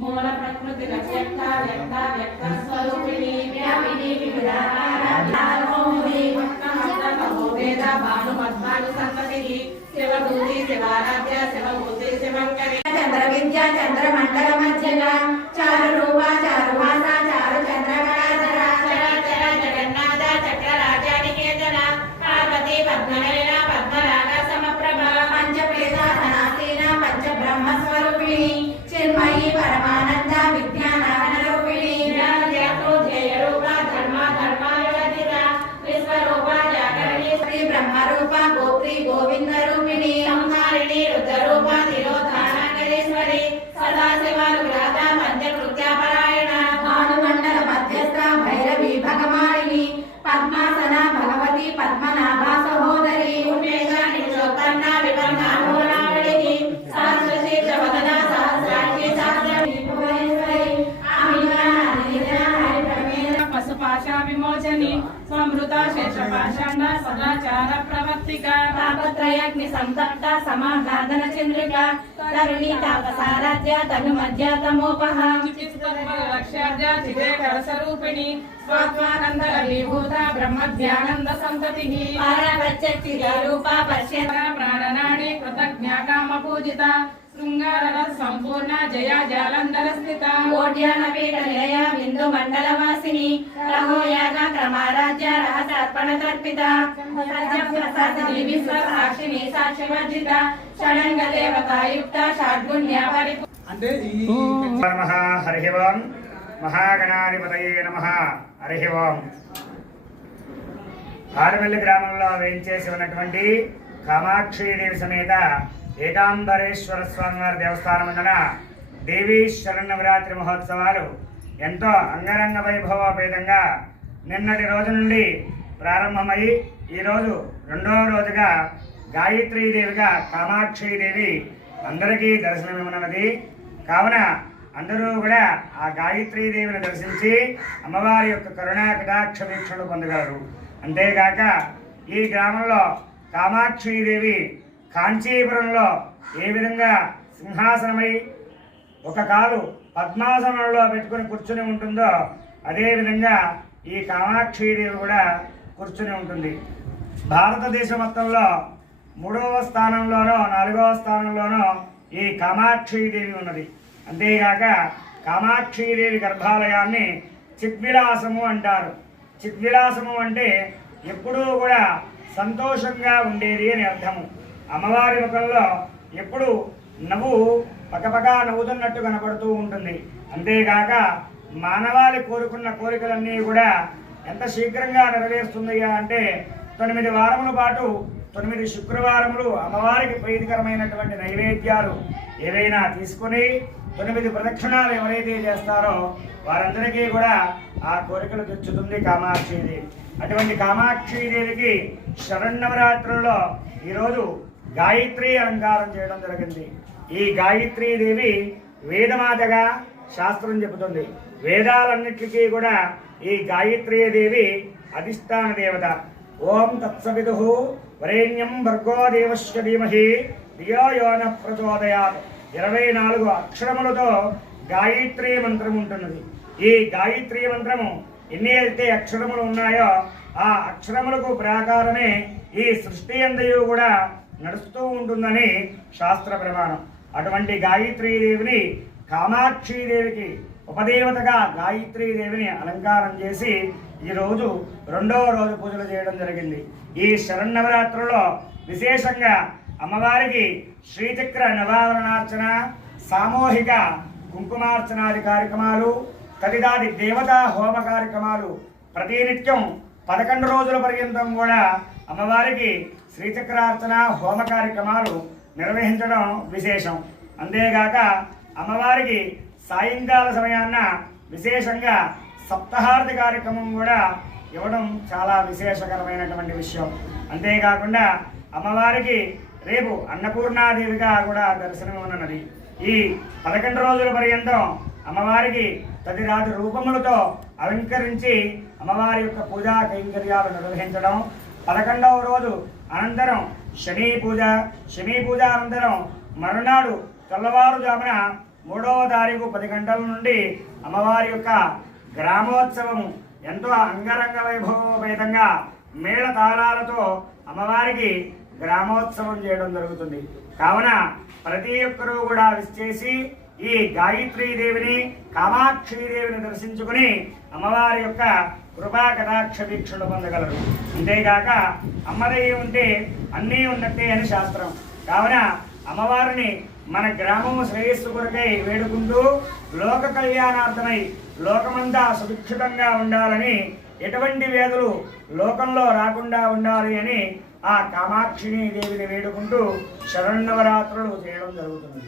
మూల ప్రకృతి వ్యక్త వ్యక్త వ్యక్త స్వరూపిణి వ్యాపిని వివిధారాధి వేద భాను పద్మాలు సంతతి శివభూతి శివారాధ్య శివభూతి శివంకరి చంద్ర విద్య చంద్ర మండల మధ్యన చారు రూప చారు శేషపాషాండ సదాచార ప్రవర్తిక. తాపత్రయాగ్ని సంతప్త సమాధాన చంద్రిక. తరుణి తాపసారాధ్య తను మధ్య తమోపహ. లక్ష్యార్థ చిదేకర స్వరూపిణి స్వాత్మానంద విభూత బ్రహ్మ ధ్యానంద సంతతి పరవచ్చక్తి రూప పశ్యత. ప్రాణనాడి కృతజ్ఞ కామ పూజిత. శృంగార సంపూర్ణ జయ జాలంధర స్థిత. కోట్యాన పీఠ నిలయ బిందు మండల వాసిని రహోయాగ రహసార్పణ తర్పిత సాక్షిని సాక్షి వర్జిత షడంగ దేవతాయుక్త షడ్గుణ్య పరిపూ అంటే ఈ నమ హరి ఓం. మహాగణాధిపతయే నమ హరి ఓం. ఆరువెల్లి గ్రామంలో వేయించేసి ఉన్నటువంటి కామాక్షీదేవి సమేత ఏకాంబరేశ్వర స్వామివారి దేవస్థానం అందున దేవీ శరణవరాత్రి మహోత్సవాలు ఎంతో అంగరంగ వైభవోపేతంగా నిన్నటి రోజు నుండి ప్రారంభమై ఈరోజు రెండవ రోజుగా గాయత్రీదేవిగా కామాక్షిదేవి అందరికీ దర్శనమివ్వనున్నది. కావున అందరూ కూడా ఆ గాయత్రీదేవిని దర్శించి అమ్మవారి యొక్క కరుణా కటాక్ష వీక్షణలు పొందగలరు అంతేగాక ఈ గ్రామంలో కామాక్షిదేవి కాంచీపురంలో ఏ విధంగా సింహాసనమై ఒక కాలు పద్మాసనంలో పెట్టుకుని కూర్చుని ఉంటుందో అదేవిధంగా ఈ కామాక్షీదేవి కూడా కూర్చుని ఉంటుంది. భారతదేశం మొత్తంలో మూడవ స్థానంలోనో నాలుగవ స్థానంలోనో ఈ కామాక్షీదేవి ఉన్నది. అంతేగాక కామాక్షీదేవి గర్భాలయాన్ని చిద్విలాసము అంటారు. చిద్విలాసము అంటే ఎప్పుడూ కూడా సంతోషంగా ఉండేది అని అర్థము. అమ్మవారి ముఖంలో ఎప్పుడు నవ్వు పకపకా నవ్వుతున్నట్టు కనపడుతూ ఉంటుంది. అంతేగాక మానవాళి కోరుకున్న కోరికలన్నీ కూడా ఎంత శీఘ్రంగా నెరవేరుస్తుంది అంటే తొమ్మిది వారముల పాటు తొమ్మిది శుక్రవారములు అమ్మవారికి ప్రీతికరమైనటువంటి నైవేద్యాలు ఏవైనా తీసుకుని తొమ్మిది ప్రదక్షిణాలు ఎవరైతే చేస్తారో వారందరికీ కూడా ఆ కోరికలు తెచ్చుతుంది కామాక్షిదేవి అటువంటి కామాక్షిదేవికి శరణవరాత్రుల్లో ఈరోజు గాయత్రి అలంకారం చేయడం జరిగింది. ఈ గాయత్రీదేవి వేదమాతగా శాస్త్రం చెబుతుంది. వేదాలన్నిటికీ కూడా ఈ గాయత్రీదేవి అధిష్టాన దేవత. ఓం తత్సవిదు వరేణ్యం భర్గో దేవస్య ధీమహి దియోయోన ప్రచోదయాత్. ఇరవై నాలుగు అక్షరములతో గాయత్రి మంత్రం ఉంటున్నది. ఈ గాయత్రి మంత్రము ఎన్ని అయితే అక్షరములు ఉన్నాయో ఆ అక్షరములకు ప్రాకారమే ఈ సృష్టి అందయు కూడా నడుస్తూ ఉంటుందని శాస్త్ర ప్రమాణం. అటువంటి గాయత్రీదేవిని కామాక్షీదేవికి ఉపదేవతగా గాయత్రీదేవిని అలంకారం చేసి ఈరోజు రెండవ రోజు పూజలు చేయడం జరిగింది. ఈ శరన్నవరాత్రుల్లో విశేషంగా అమ్మవారికి శ్రీచక్ర నవావరణార్చన సామూహిక కుంకుమార్చనాది కార్యక్రమాలు తదిదాది దేవతా హోమ కార్యక్రమాలు ప్రతినిత్యం పదకొండు రోజుల పర్యంతం కూడా అమ్మవారికి శ్రీచక్రార్చన హోమ కార్యక్రమాలు నిర్వహించడం విశేషం. అంతేగాక అమ్మవారికి సాయంకాల సమయాన్న విశేషంగా సప్తహారతి కార్యక్రమం కూడా ఇవ్వడం చాలా విశేషకరమైనటువంటి విషయం. అంతేకాకుండా అమ్మవారికి రేపు అన్నపూర్ణాదేవిగా కూడా దర్శనం ఉన్నది. ఈ పదకొండు రోజుల పర్యంతం అమ్మవారికి తదిరాతి రూపములతో అలంకరించి అమ్మవారి యొక్క పూజా కైంకర్యాలు నిర్వహించడం పదకొండవ రోజు అనంతరం శని పూజ శమీ పూజ అనంతరం మరునాడు తెల్లవారుజామున మూడవ తారీఖు పది గంటల నుండి అమ్మవారి యొక్క గ్రామోత్సవము. ఎంతో అంగరంగ వైభవోపేతంగా మేళ తాళాలతో అమ్మవారికి గ్రామోత్సవం చేయడం జరుగుతుంది. కావున ప్రతి ఒక్కరూ కూడా విచ్చేసి ఈ గాయత్రీ దేవిని కామాక్షి దర్శించుకుని అమ్మవారి యొక్క కృపా కటాక్ష వీక్షలు పొందగలరు అంతేగాక అమ్మదయ్య ఉంటే అన్నీ ఉన్నట్టే అని శాస్త్రం. కావున అమ్మవారిని మన గ్రామము శ్రేయస్సు కొరకై వేడుకుంటూ లోక కళ్యాణార్థమై లోకమంతా సుభిక్షితంగా ఉండాలని ఎటువంటి వ్యాధులు లోకంలో రాకుండా ఉండాలి అని ఆ కామాక్షిని దేవిని వేడుకుంటూ శరణవరాత్రులు చేయడం జరుగుతుంది.